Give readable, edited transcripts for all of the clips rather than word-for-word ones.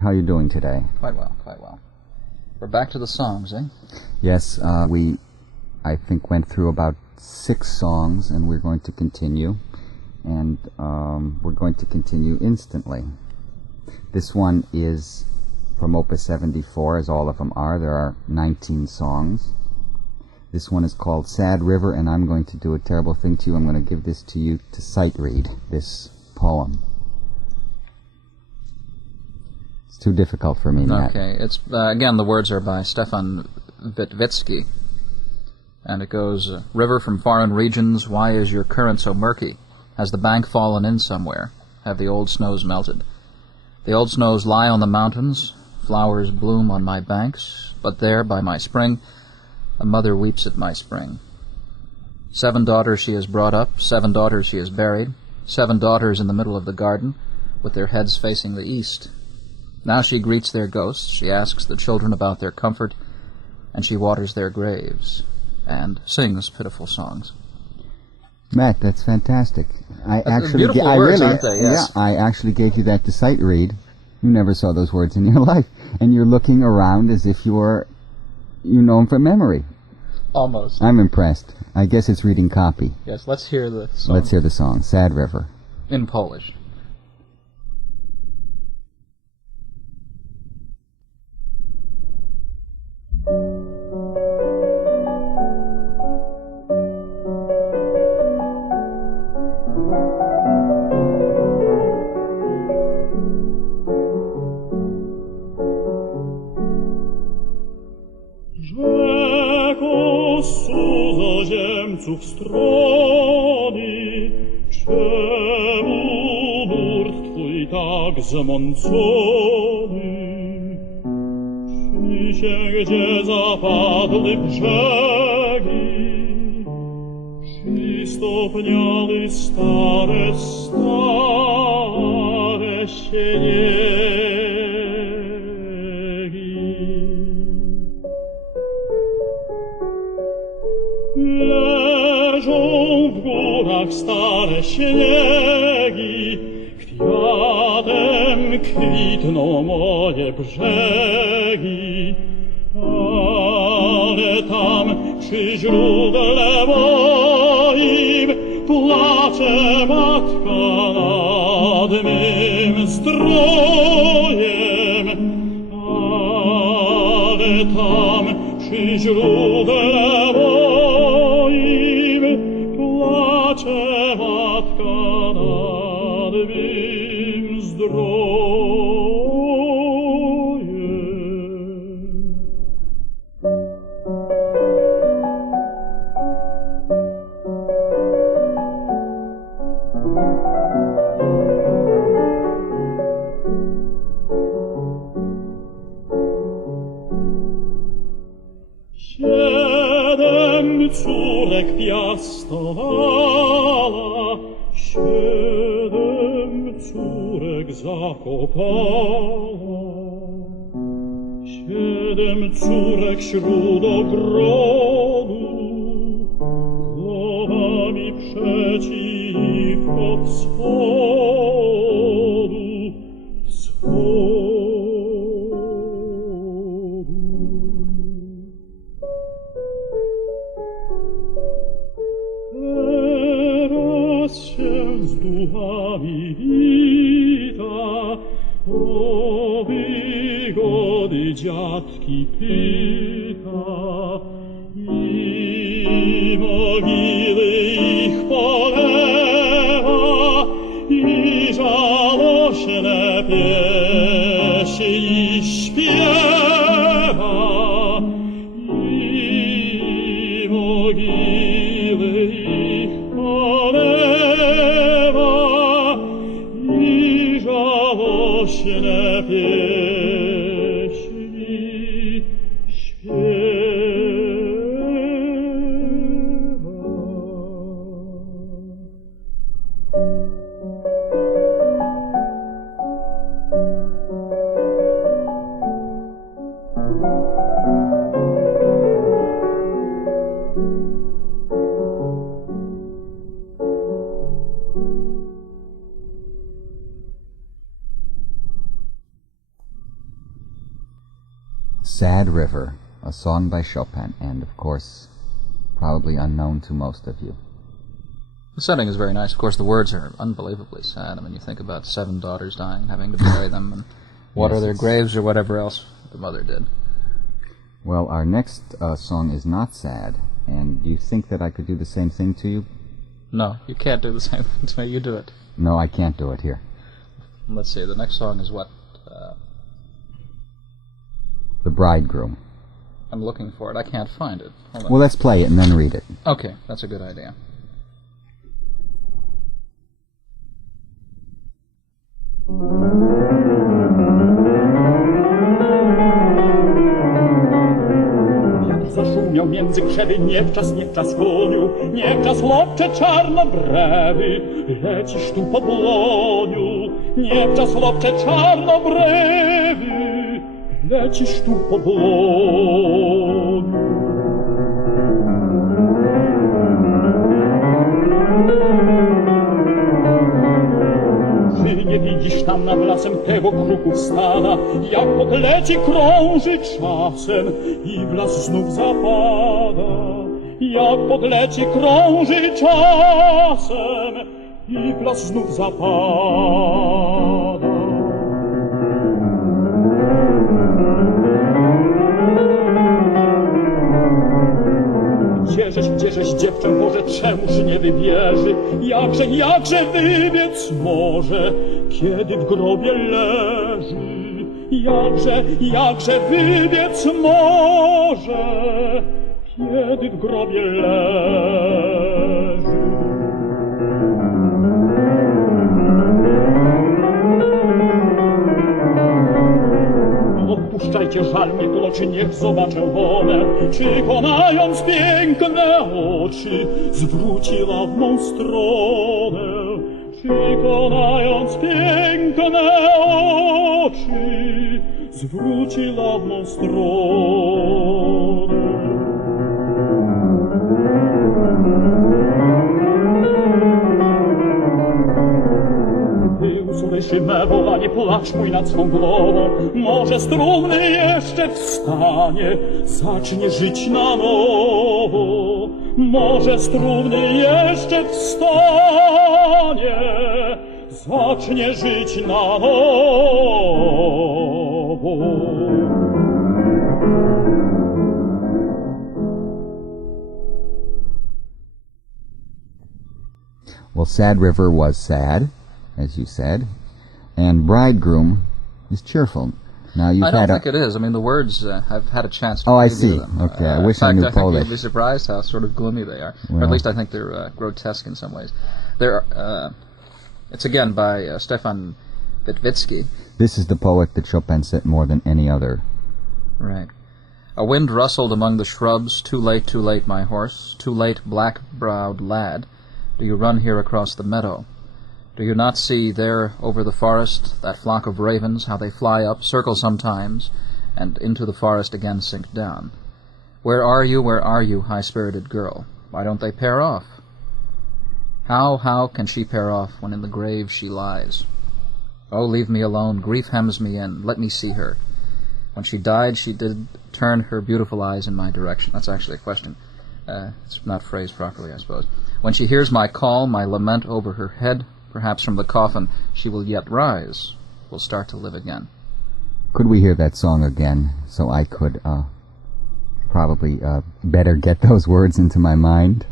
How are you doing today? Quite well, quite well. We're back to the songs, eh? Yes, we, I think, went through about 6 songs, and we're going to continue. And we're going to continue instantly. This one is from Opus 74, as all of them are. There are 19 songs. This one is called Sad River, and I'm going to do a terrible thing to you. I'm going to give this to you to sight read, this poem. It's too difficult for me, Matt. Okay, it's again, the words are by Stefan Witwicki, and it goes, River from foreign regions, why is your current so murky? Has the bank fallen in somewhere? Have the old snows melted? The old snows lie on the mountains, flowers bloom on my banks, but there, by my spring, a mother weeps at my spring. 7 daughters she has brought up, 7 daughters she has buried, 7 daughters in the middle of the garden, with their heads facing the east. Now she greets their ghosts, she asks the children about their comfort, and she waters their graves, and sings pitiful songs. Matt, that's fantastic. I actually, beautiful words, aren't they? Yes. Yeah, I actually gave you that to sight read. You never saw those words in your life, and you're looking around as if you know them from memory. Almost. I'm impressed. I guess it's reading copy. Yes, let's hear the song. Let's hear the song, Sad River. In Polish. Strony, czemu nurt twój tak zmącony? Czy się gdzie zapadły brzegi, czy stopniały stare śniegi? Leżą w górach stare śniegi, kwiatem kwitną moje brzegi, ale tam przy źródle moim płacze matka nad mym zdrojem, ale tam przy źródle moim płacze matka nad mym zdrojem. Siedem córek piastowała, 7 córek zakopała. 7 córek śród ogrodu, głowami przeciwko wschodu. Teraz się z duchami wita, o wygody dziadki pyta, i mogiły ich polewa, i żałośne pieśni śpiewa, i mogiły ich polewa, i żałośne pieśni śpiewa. Sad River, a song by Chopin, and of course, probably unknown to most of you. The setting is very nice. Of course, the words are unbelievably sad. I mean, you think about 7 daughters dying, having to bury them, and water their graves or whatever else the mother did. Well, our next song is not sad, and do you think that I could do the same thing to you? No, you can't do the same thing to me. You do it. No, I can't do it. Here. Let's see, the next song is what? The Bridegroom. I'm looking for it. I can't find it. Hold on. Well, let's play it and then read it. Okay, that's a good idea. Zaszumiał między krzewy, nie w czas koniu, nie w czas lopcze czarnobrewy, lecisz tu po błoniu, nie w czas lopcze czarnobrewy, lecisz tu po błoniu. Czy nie widzisz tam nad lasem tego kruku stana, jak podleci, krąży czasem i w las znów zapada? Jak podleci, krąży czasem i w las znów zapada. Gdzieżeś dziewczę Boże, czemuż nie wybierzy? Jakże wybiec może, kiedy w grobie leży? Jakże wybiec może, kiedy w grobie leży? Odpuszczajcie żal, niech oczy niech zobaczę one, czy konając piękne oczy zwróciła w mą stronę, czy konając piękne oczy zwróciła w mą stronę. Usłyszy me wołanie, płacz mój nad swą głową. Może strumny jeszcze wstanie, zacznie żyć na nowo. Może strumny jeszcze wstanie, zacznie żyć na nowo. Well, Sad River was sad, as you said, and Bridegroom is cheerful. Now you've I don't had think it is. I mean, the words, I've had a chance to Oh, I review see. them. Okay, I wish in fact, I knew I Polish. think you'll be surprised how sort of gloomy they are. Or Well. at least I think they're grotesque in some ways. It's again by Stefan Witwicki. This is the poet that Chopin sent more than any other. Right. A wind rustled among the shrubs, too late, my horse, too late, black-browed lad, do you run here across the meadow? Do you not see there over the forest that flock of ravens, how they fly up, circle sometimes, and into the forest again sink down? Where are you, high-spirited girl? Why don't they pair off? How can she pair off when in the grave she lies? Oh, leave me alone, grief hems me in, let me see her. When she died, she did turn her beautiful eyes in my direction. That's actually a question. It's not phrased properly, I suppose. When she hears my call, my lament over her head, perhaps from the coffin she will yet rise, will start to live again. Could we hear that song again, so I could probably better get those words into my mind?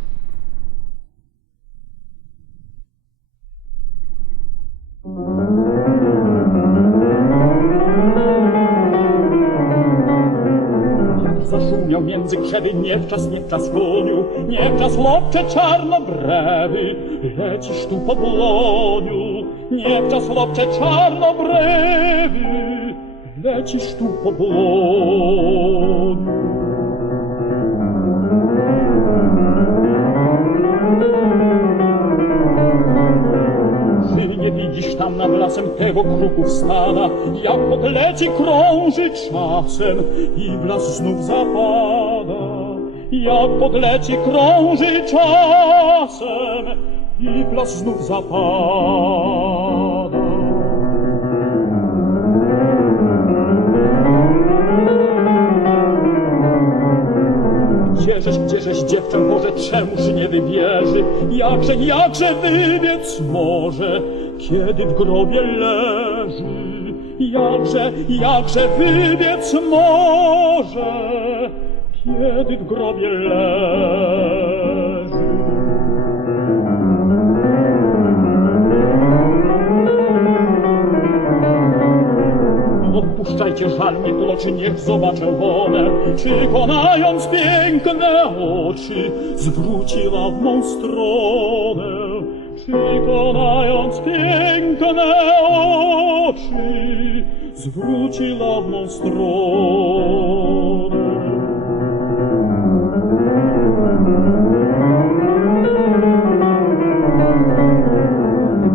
Zaszumiał między krzewy, nie w czas koniu, nie w czas lopcze czarnobrewy, lecisz tu po błoniu, nie w czas lopcze czarnobrewy, lecisz tu po błoniu. Czy nie widzisz tam nad lasem tego kruku stana, jak podleci, krąży czasem i w las znów zapada? Jak podleci, krąży czasem i w las znów zapada? Jakżeś dziewczę Boże, czemuż nie wybierzy? Jakże wybiec może, kiedy w grobie leży? Jakże wybiec może, kiedy w grobie leży? Odpuszczajcie żal, niech oczy niech zobaczę one, czy konając piękne oczy zwróciła w mą stronę. Czy konając piękne oczy zwróciła w mą stronę.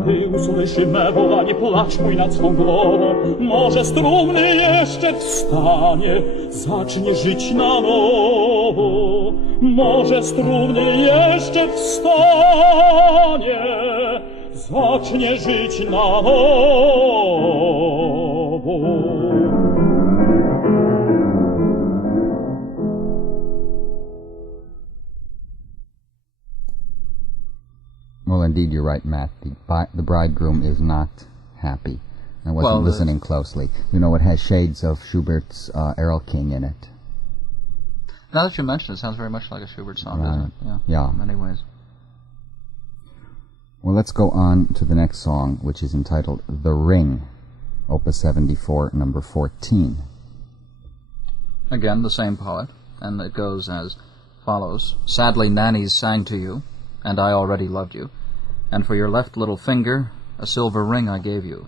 Gdy usłyszy me wołanie, płacz mój nad swą głową, może strumny jeszcze wstanie, zacznie żyć na nowo. Może strumny jeszcze wstanie, zacznie żyć na nowo. Well, indeed, you're right, Matt. The bridegroom is not happy. I wasn't listening closely. You know, it has shades of Schubert's Errol King in it. Now that you mention it, it sounds very much like a Schubert song, Right. doesn't it? Yeah. In many ways. Well, let's go on to the next song, which is entitled The Ring, Opus 74, number 14. Again, the same poet, and it goes as follows. Sadly, nannies sang to you, and I already loved you, and for your left little finger, a silver ring I gave you.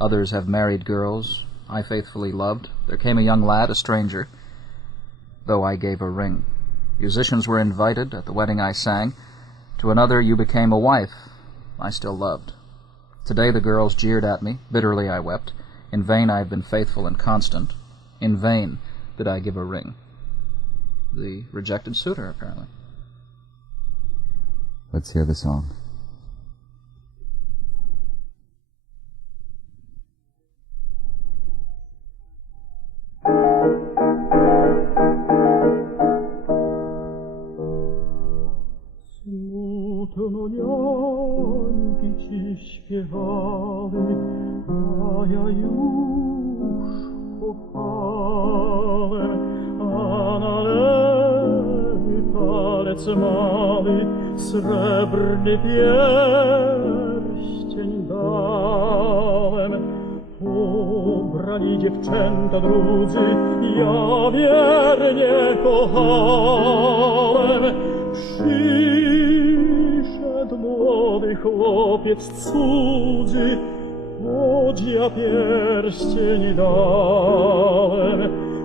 Others have married girls I faithfully loved. There came a young lad, a stranger, though I gave a ring. Musicians were invited, at the wedding I sang. To another you became a wife I still loved. Today the girls jeered at me, bitterly I wept. In vain I have been faithful and constant. In vain did I give a ring. The rejected suitor, apparently. Let's hear the song. Smutno niańki ci śpiewały, a ja już kochałem, a na lewy palec mały srebrny pierścień dałem. Ubrali dziewczęta drudzy, ja wiernie kochałem. Przyszedł młody chłopiec cudzy, choć ja pierścień dałem.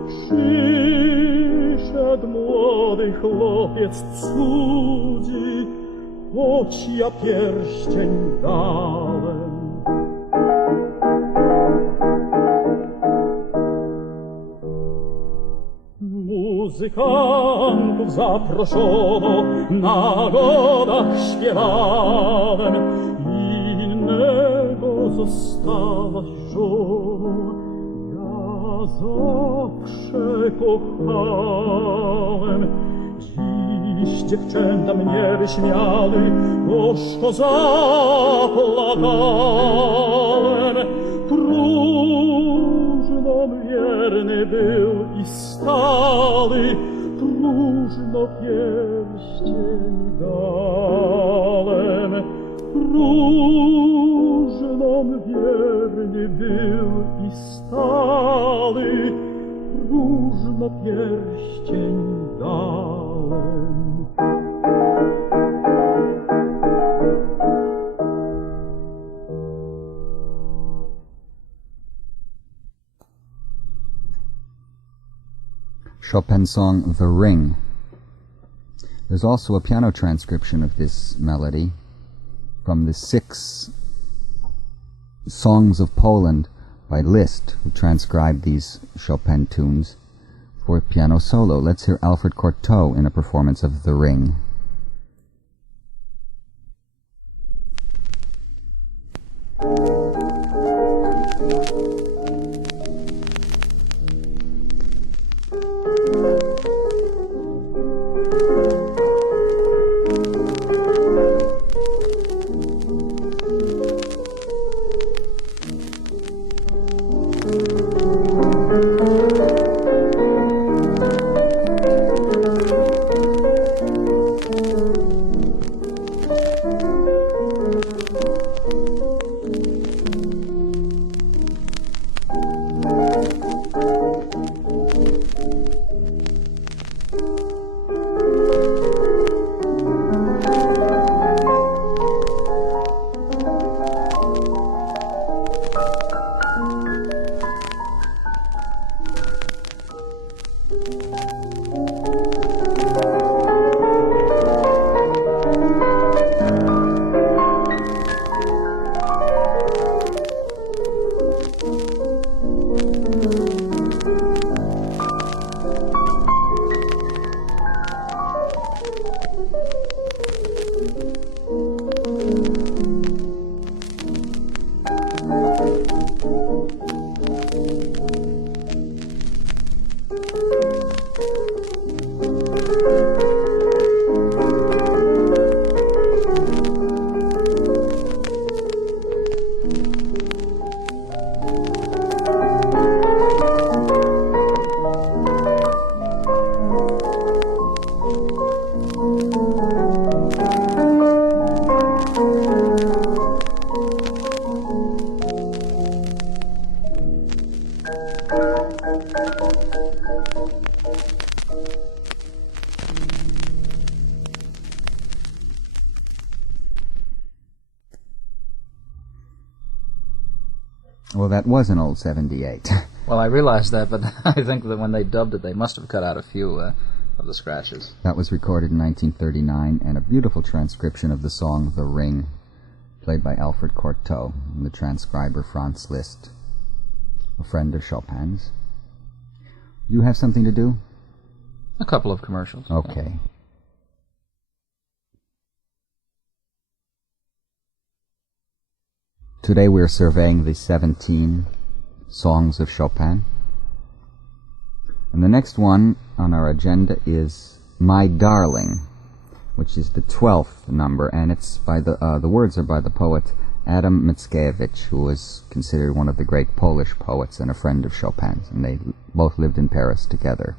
Przyszedł młody chłopiec cudzy, choć ja pierścień dałem. Muzykantów zaproszono, na godach śpiewałem, innego zostałaś żoną, ja zawsze kochałem. Dziś dziewczęta mnie wyśmiały, gorzko zapłakałem. Próżnom wierny był i stały, próżno pierścień dałem. Próżnom wierny był i stały, próżno pierścień dałem. Chopin's song The Ring. There's also a piano transcription of this melody from the 6 Songs of Poland by Liszt, who transcribed these Chopin tunes for piano solo. Let's hear Alfred Cortot in a performance of The Ring. Well, that was an old 78. Well, I realized that, but I think that when they dubbed it, they must have cut out a few of the scratches. That was recorded in 1939, and a beautiful transcription of the song The Ring, played by Alfred Cortot, and the transcriber Franz Liszt, a friend of Chopin's. You have something to do? A couple of commercials. Okay. Today we're surveying the 17 songs of Chopin. And the next one on our agenda is My Darling, which is the 12th number, and it's by the words are by the poet Adam Mickiewicz, who was considered one of the great Polish poets and a friend of Chopin's, and they both lived in Paris together.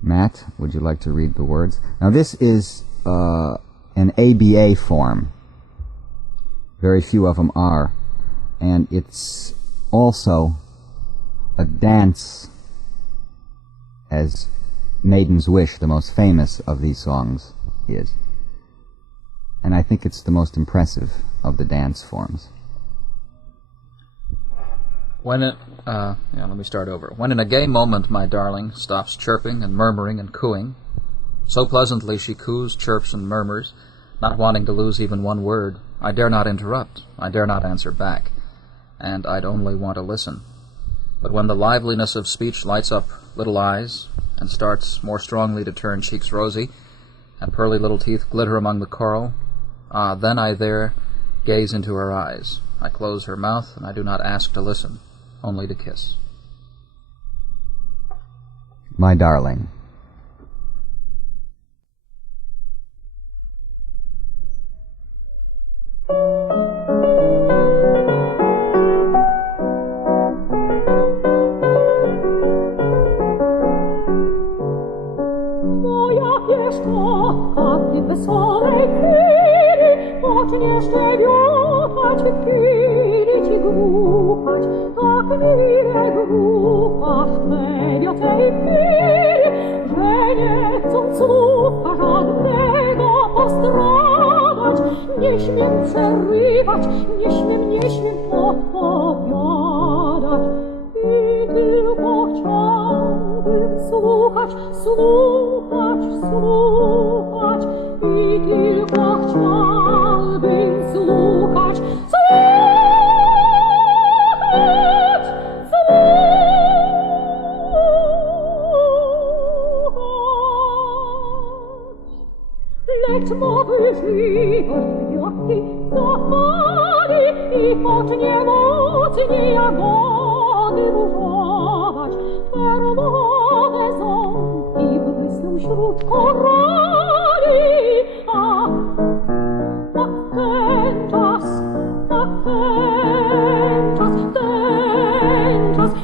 Matt, would you like to read the words? Now this is an ABA form. Very few of them are, and it's also a dance, as Maiden's Wish, the most famous of these songs, is. And I think it's the most impressive of the dance forms. Let me start over. When in a gay moment my darling stops chirping and murmuring and cooing, so pleasantly she coos, chirps, and murmurs, not wanting to lose even one word, I dare not interrupt, I dare not answer back, and I'd only want to listen. But when the liveliness of speech lights up little eyes, and starts more strongly to turn cheeks rosy, and pearly little teeth glitter among the coral, then I there gaze into her eyes. I close her mouth, and I do not ask to listen, only to kiss. My Darling. Nie śmiem przerywać, nie śmiem opowiadać. I tylko chciałbym słuchać. I tylko chciałbym słuchać. Lecz mowy żywość wiotki zapali i pocznie mocniej jagody burzować. Czerwone ząbki błysną wśród korali, a ten czas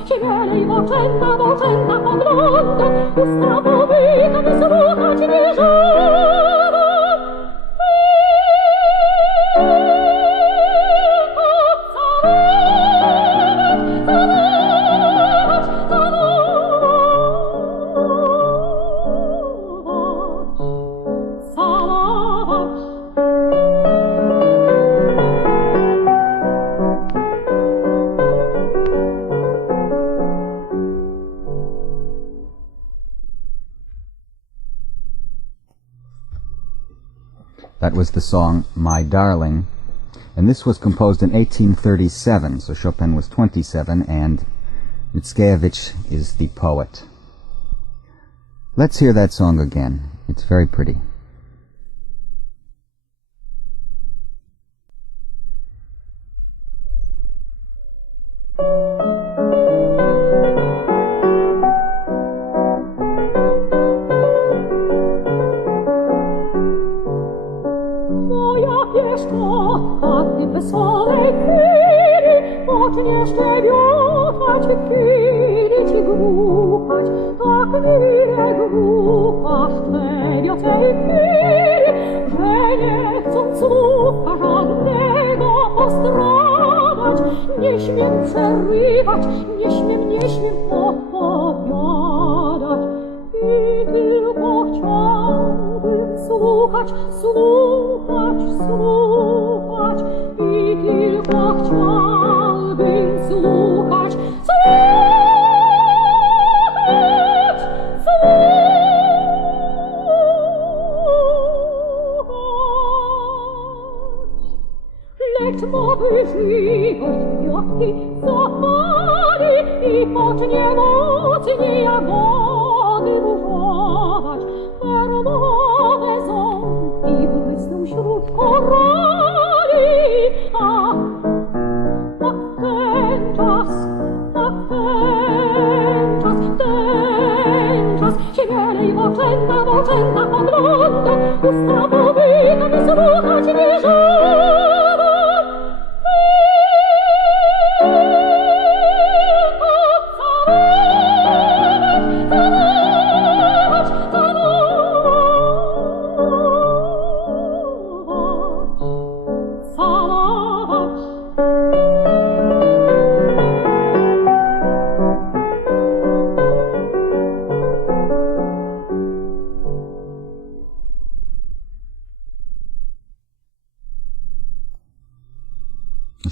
siwielej moczęta podgląda, usta powita wysłuchać nie żal. That was the song My Darling, and this was composed in 1837, so Chopin was 27 and Mickiewicz is the poet. Let's hear that song again. It's very pretty. Wesołej chwili pocznie szczebiotać, chwili ci gruchać, tak mile grucha szczebiot tej chwili, że nie chcąc słucha żadnego postradać, nie śmiem przerywać, nie śmiem pieśń opowiadać. I tylko chciałbym słuchać, słuchać, słuchać. I tylko chciałbym słuchać, słuchać, słuchać. Lecz mowy żywość wiotki zapali i pocznie mocniej jagody różować. Perłowe ząbki błysną wśród korali. Ach, ten czas, śmielej moczęta podgląda, usta powinna wysłuchać nie żaba.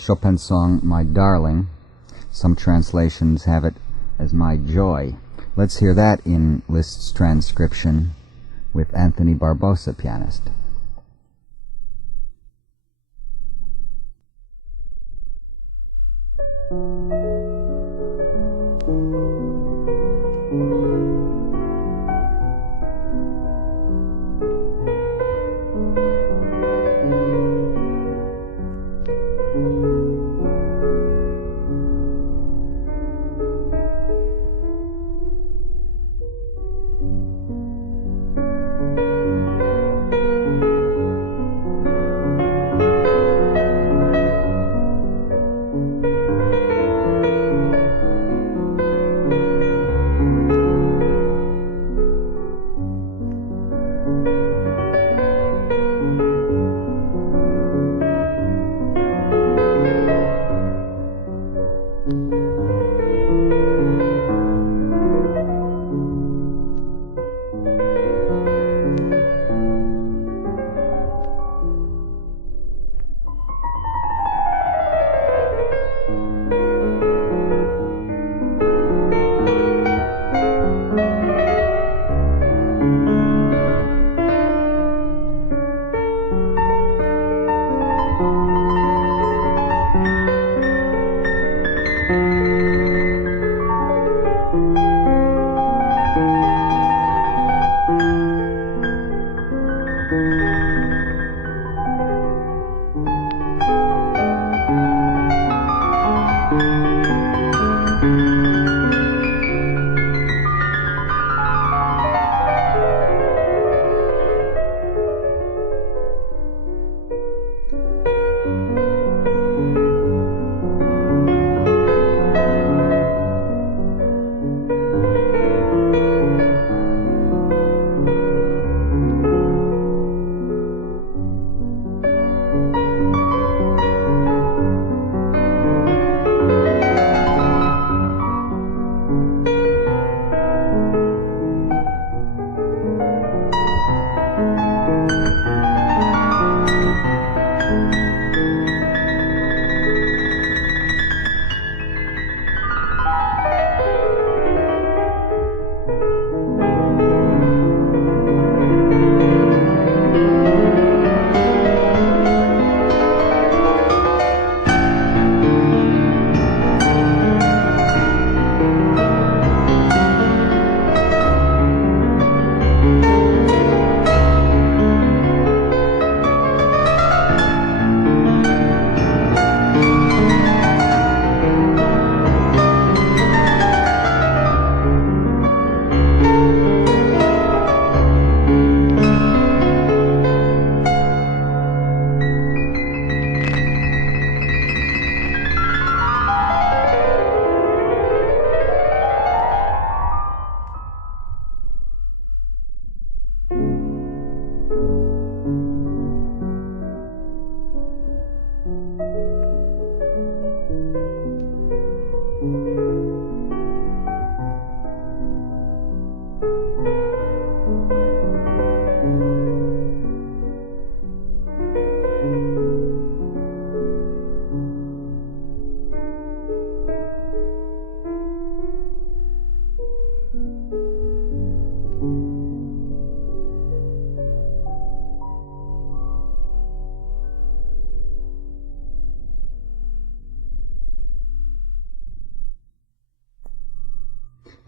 Chopin's song, My Darling. Some translations have it as My Joy. Let's hear that in Liszt's transcription with Anthony Barbosa, pianist.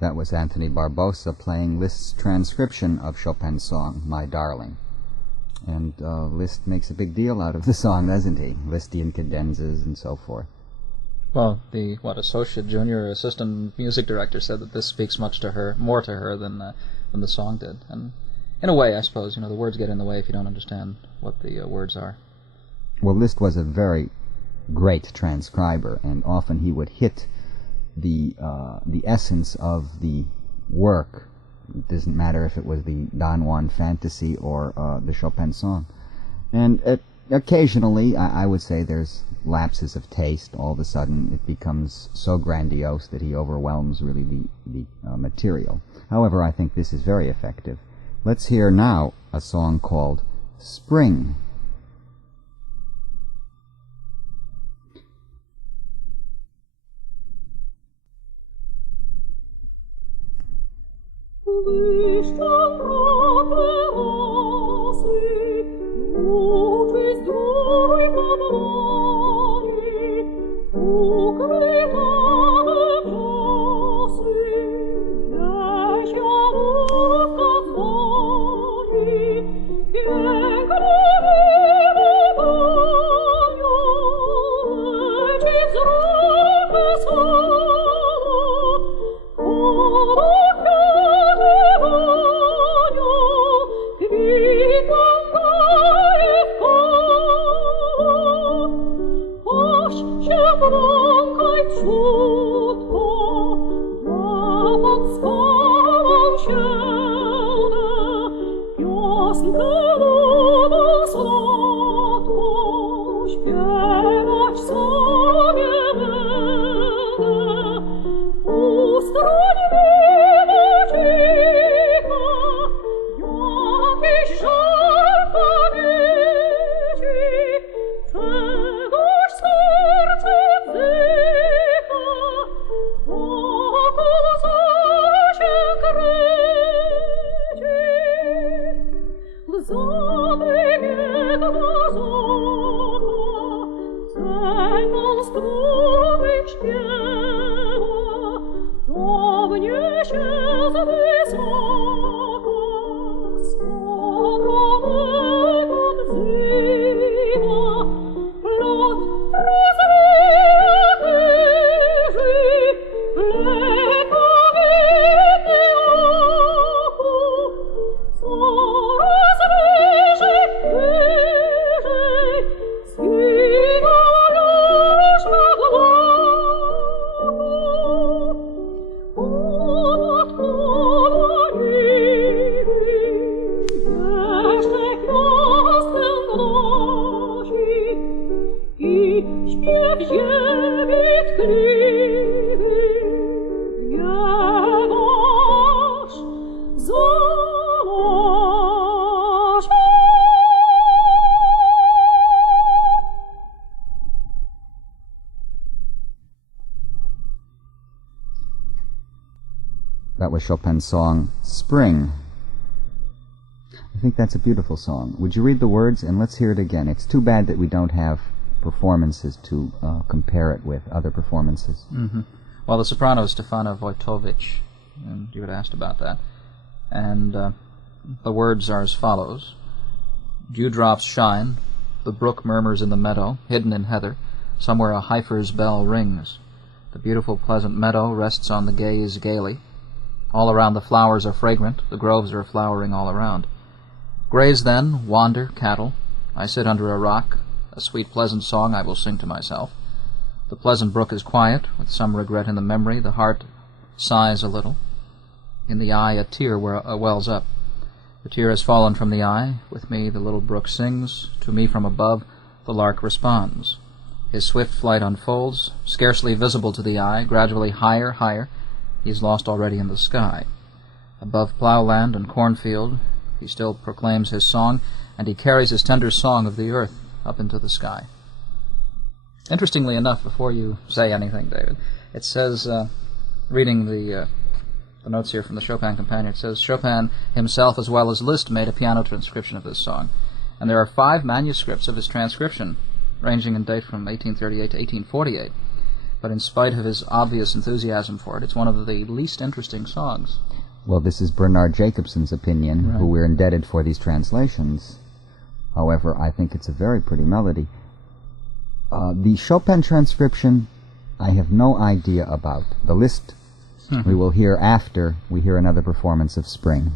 That was Anthony Barbosa playing Liszt's transcription of Chopin's song, My Darling. And Liszt makes a big deal out of the song, doesn't he? Lisztian cadenzas and so forth. Well, the associate junior assistant music director said that this speaks more to her than the song did. And in a way, I suppose, the words get in the way if you don't understand what the words are. Well, Liszt was a very great transcriber, and often he would hit the essence of the work. It doesn't matter if it was the Don Juan Fantasy or the Chopin song. And occasionally, I would say there's lapses of taste. All of a sudden, it becomes so grandiose that he overwhelms really the material. However, I think this is very effective. Let's hear now a song called Spring. That was Chopin's song, Spring. I think that's a beautiful song. Would you read the words and let's hear it again? It's too bad that we don't have performances to compare it with other performances. Mm-hmm. Well, the soprano is Stefana Wojtowicz, and you had asked about that. And the words are as follows. Dewdrops shine, the brook murmurs in the meadow, hidden in heather, somewhere a heifer's bell rings. The beautiful pleasant meadow rests on the gaze gaily. All around the flowers are fragrant, the groves are flowering all around. Graze then, wander, cattle. I sit under a rock, a sweet pleasant song I will sing to myself. The pleasant brook is quiet, with some regret in the memory, the heart sighs a little. In the eye a tear wells up. The tear has fallen from the eye, with me the little brook sings, to me from above the lark responds. His swift flight unfolds, scarcely visible to the eye, gradually higher, higher. He is lost already in the sky. Above ploughland and cornfield, he still proclaims his song, and he carries his tender song of the earth up into the sky. Interestingly enough, before you say anything, David, it says, reading the notes here from the Chopin Companion, it says, Chopin himself as well as Liszt made a piano transcription of this song, and there are 5 manuscripts of his transcription, ranging in date from 1838 to 1848. but in spite of his obvious enthusiasm for it, it's one of the least interesting songs. Well, this is Bernard Jacobson's opinion, Right. who we're indebted for these translations. However, I think it's a very pretty melody. The Chopin transcription, I have no idea about. The list we will hear after we hear another performance of Spring.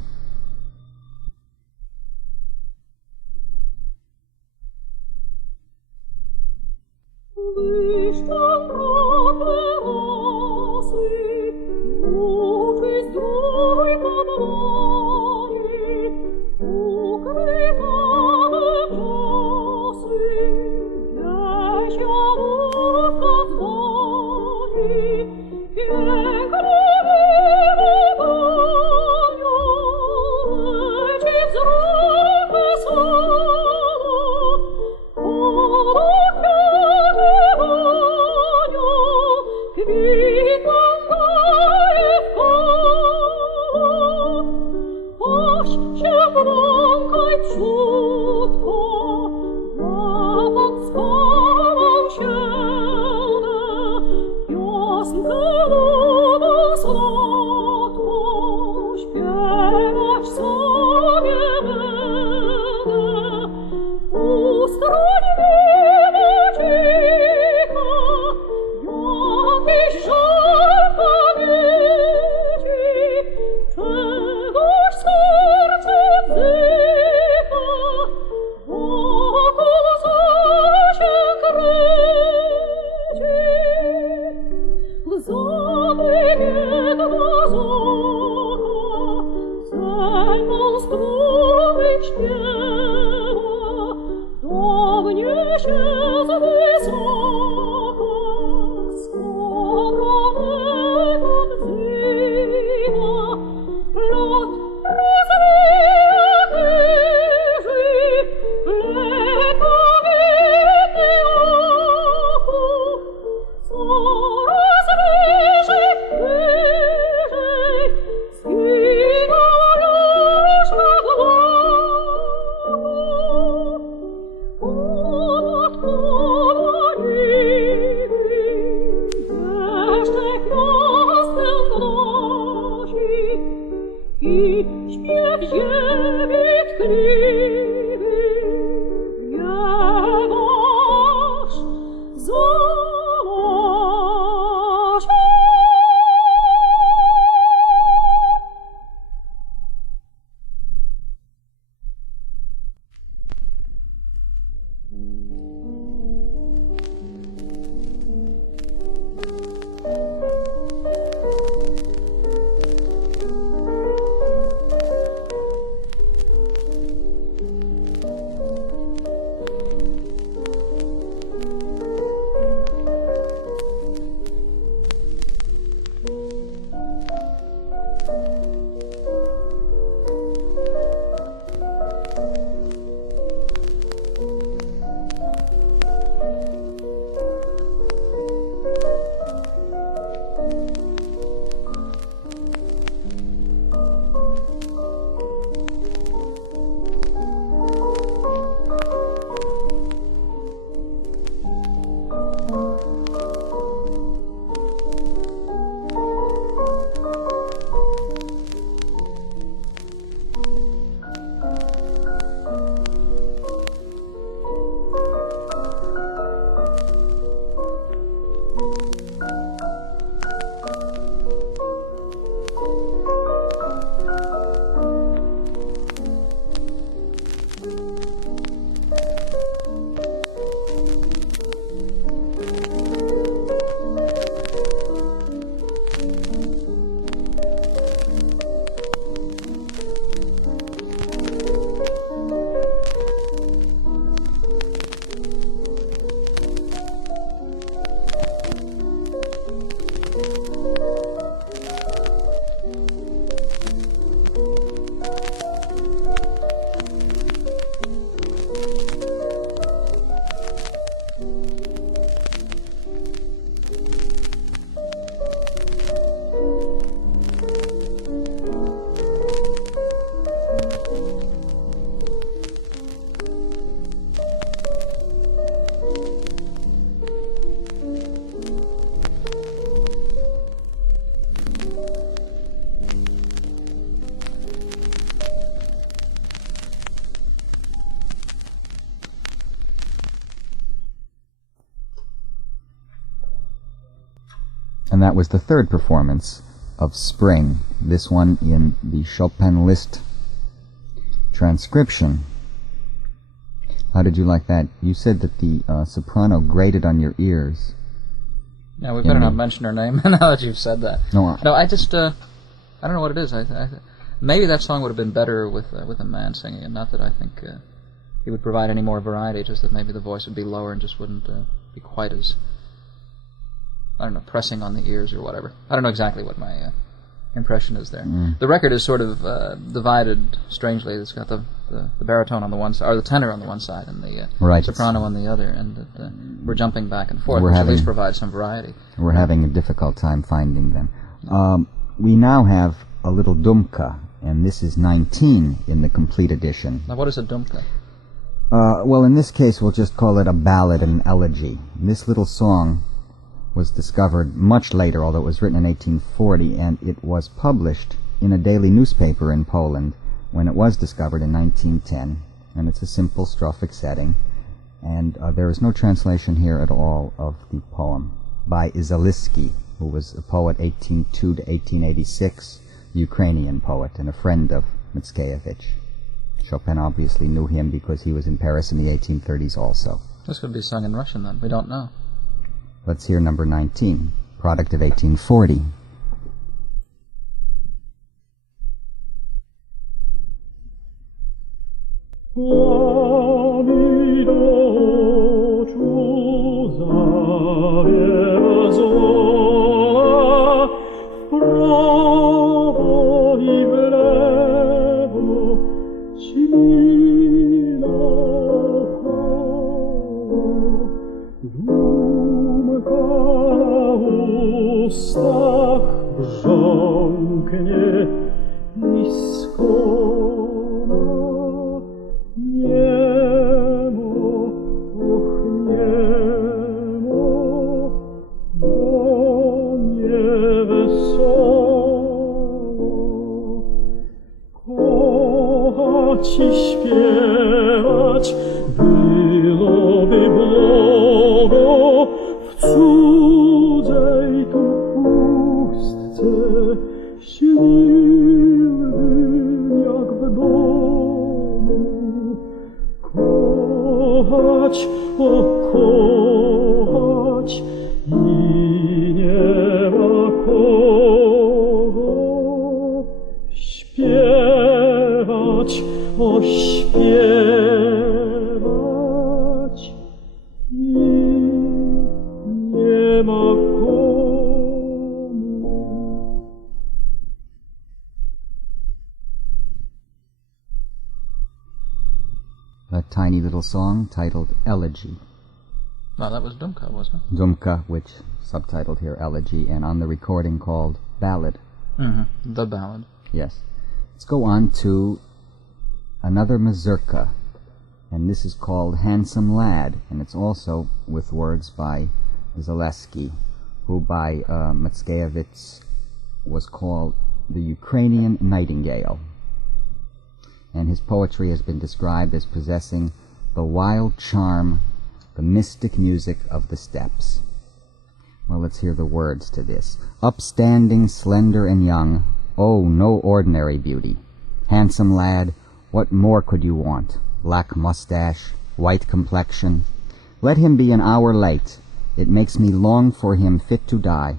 And that was the third performance of Spring, this one in the Chopin list transcription. How did you like that? You said that the soprano grated on your ears. Yeah, we better not mention her name now that you've said that. No, I just, I don't know what it is. Maybe that song would have been better with a man singing, and not that I think he would provide any more variety, just that maybe the voice would be lower and just wouldn't be quite as, I don't know, pressing on the ears or whatever. I don't know exactly what my impression is there. The record is sort of divided strangely. It's got the baritone on the one side, or the tenor on the one side, and the soprano on the other, and we're jumping back and forth, which at least provides some variety. We're having a difficult time finding them. We now have a little dumka, and this is 19 in the complete edition. Now, what is a dumka? Well, in this case, we'll just call it a ballad and an elegy. This little song was discovered much later, although it was written in 1840, and it was published in a daily newspaper in Poland when it was discovered in 1910. And it's a simple strophic setting, and there is no translation here at all of the poem by Zaliski, who was a poet 1802 to 1886, Ukrainian poet and a friend of Mickiewicz. Chopin obviously knew him because he was in Paris in the 1830s also. This could be sung in Russian then. We don't know. Let's hear number 19, product of 1840. A tiny little song titled Elegy. No, that was Dumka, wasn't it? Dumka, which subtitled here Elegy, and on the recording called Ballad. The Ballad. Yes. Let's go on to another mazurka, and this is called Handsome Lad, and it's also with words by Zaleski, who by Mickiewicz was called the Ukrainian Nightingale. And his poetry has been described as possessing the wild charm, the mystic music of the steppes. Well, let's hear the words to this. Upstanding, slender, and young, oh, no ordinary beauty. Handsome lad, what more could you want? Black mustache, white complexion. Let him be an hour late. It makes me long for him fit to die.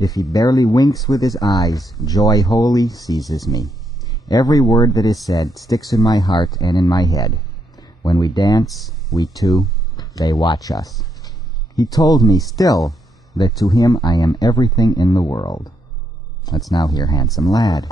If he barely winks with his eyes, joy wholly seizes me. Every word that is said sticks in my heart and in my head. When we dance, we two, they watch us. He told me still that to him I am everything in the world. Let's now hear Handsome Lad.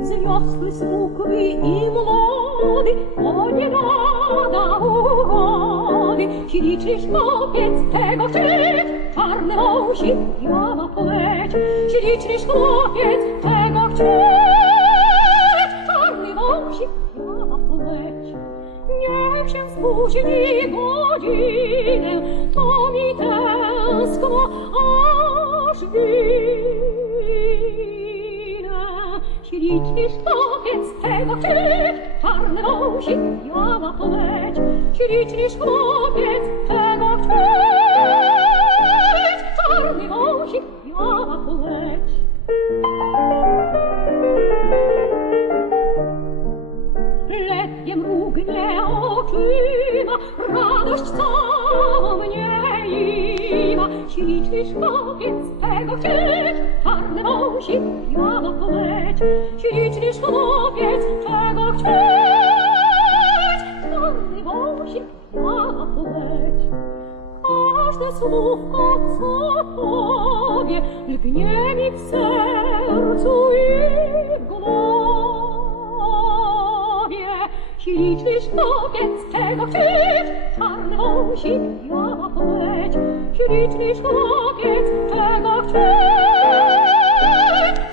Wzniosły smukły i młody, o nie lada ugody. Śliczny chłopiec tego szczyt, czarny wąsi, jama poleć. Śliczny chłopiec tego szczyt, czarny wąsi, jama poleć. Niech się spóźni godzinę, to mi tęskno aż winę. Śliczny szkopiec tego czyć, czarny wąsik miała poleć. Śliczny szkopiec tego czyć, czarny wąsik miała poleć. Ledwie mrugnie oczyma, radość całą mnie ima. Śliczny szkopiec tego czyć, czarny wąsik miała poleć. Śliczny szkopiec tego czyć, czarny wąsik miała poleć. Każde słówko, co powie, lgnie mi w sercu i w głowie. Śliczny szkopiec tego czyć, czarny wąsik miała poleć. Śliczny szkopiec tego czyć,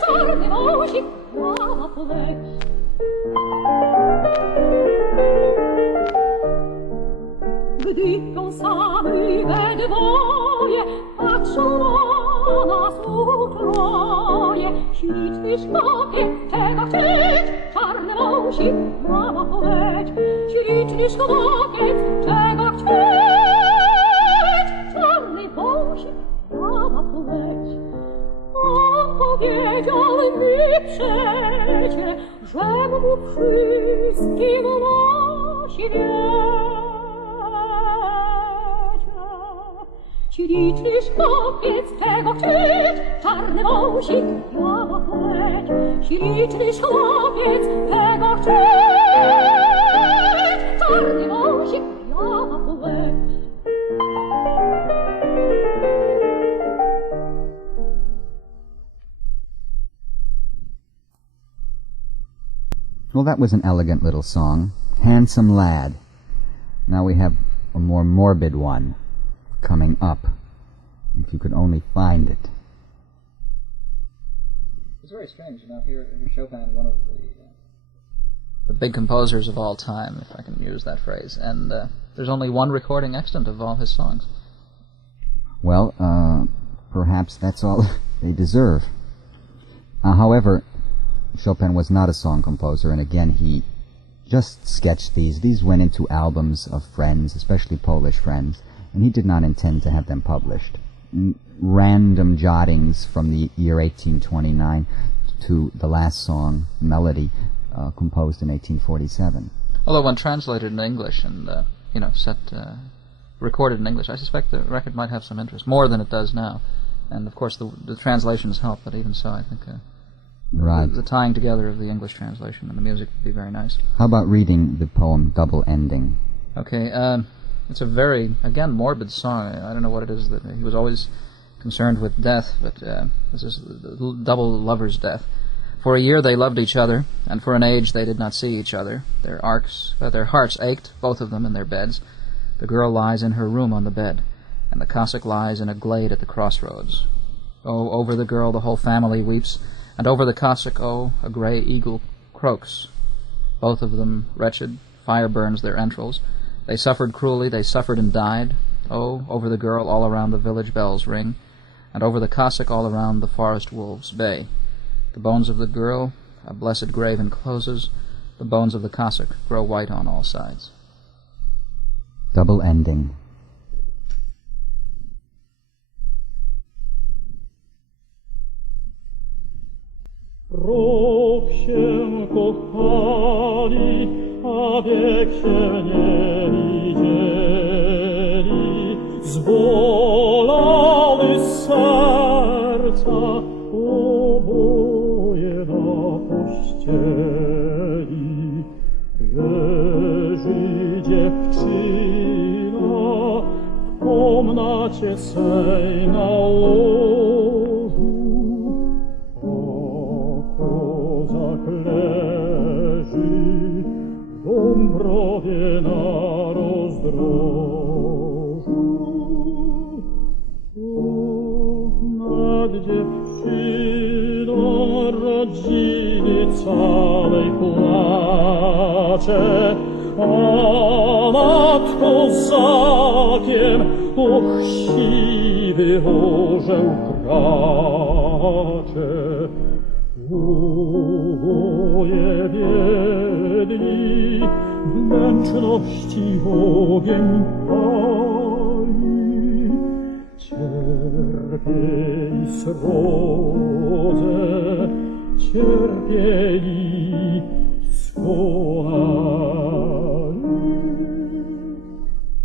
czarny wąsik miała poleć. Gdy ją samy we dwoje patrzą na nas utroje, śliczny szkopiec tego czyć, czarny wąsik miała poleć. Śliczny szkopiec tego czyć, czarny wąsik miała poleć. On powiedział mi przecie, że mu wszystkim na świecie. Śliczny szkopiec tego czyć, czarny wąsik miała poleć. Śliczny szkopiec tego czyć, czarny wąsik miała poleć. Well, that was an elegant little song. Handsome Lad. Now we have a more morbid one coming up. If you could only find it. It's very strange, you know, here Chopin, one of the big composers of all time, if I can use that phrase, and there's only one recording extant of all his songs. Well, perhaps that's all they deserve. However, Chopin was not a song composer, and again, he just sketched these. These went into albums of friends, especially Polish friends, and he did not intend to have them published. Random jottings from the year 1829 to the last song, Melody, composed in 1847. Although when translated in English and, recorded in English, I suspect the record might have some interest, more than it does now. And, of course, the translations help, but even so, I think right. the tying together of the English translation and the music would be very nice. How about reading the poem Double Ending? Okay, it's a very, again, morbid song. I don't know what it is that he was always concerned with death, but this is the double lover's death. For a year they loved each other, and for an age they did not see each other. Their hearts ached, both of them, in their beds. The girl lies in her room on the bed, and the Cossack lies in a glade at the crossroads. Oh, over the girl the whole family weeps, and over the Cossack, oh, a grey eagle croaks. Both of them wretched, fire burns their entrails. They suffered cruelly, they suffered and died. Oh, over the girl all around the village bells ring, and over the Cossack all around the forest wolves bay. The bones of the girl a blessed grave encloses, the bones of the Cossack grow white on all sides. Double Ending. Rób się, kochani, a wiek się nie widzieli, zbolały serca oboje na pościeli. Leży dziewczyna w komnacie swej na łożu, leży w Dąbrowie na rozdrożu. Nad dziewczyną rodziny całej płacze, a nad kozakiem siwy orzeł kracze. Oboje biedni, wnętrzności ogień pali. Cierpiej srodze, cierpieli skonali.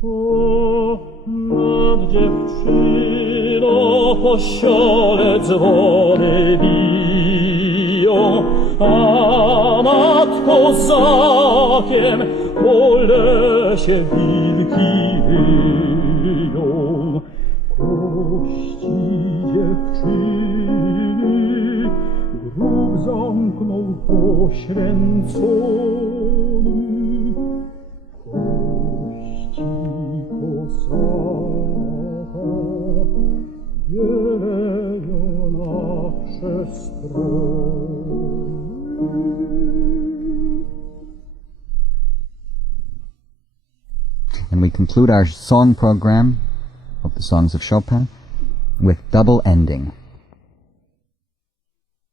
O, nad dziewczyną kościole dzwony biją, a nad kozakiem po lesie wilki wyją. Kości dziewczyny grób zamknął poświęcony. Kości kozaka dzielą na przestrony. And we conclude our song program of the songs of Chopin with double ending.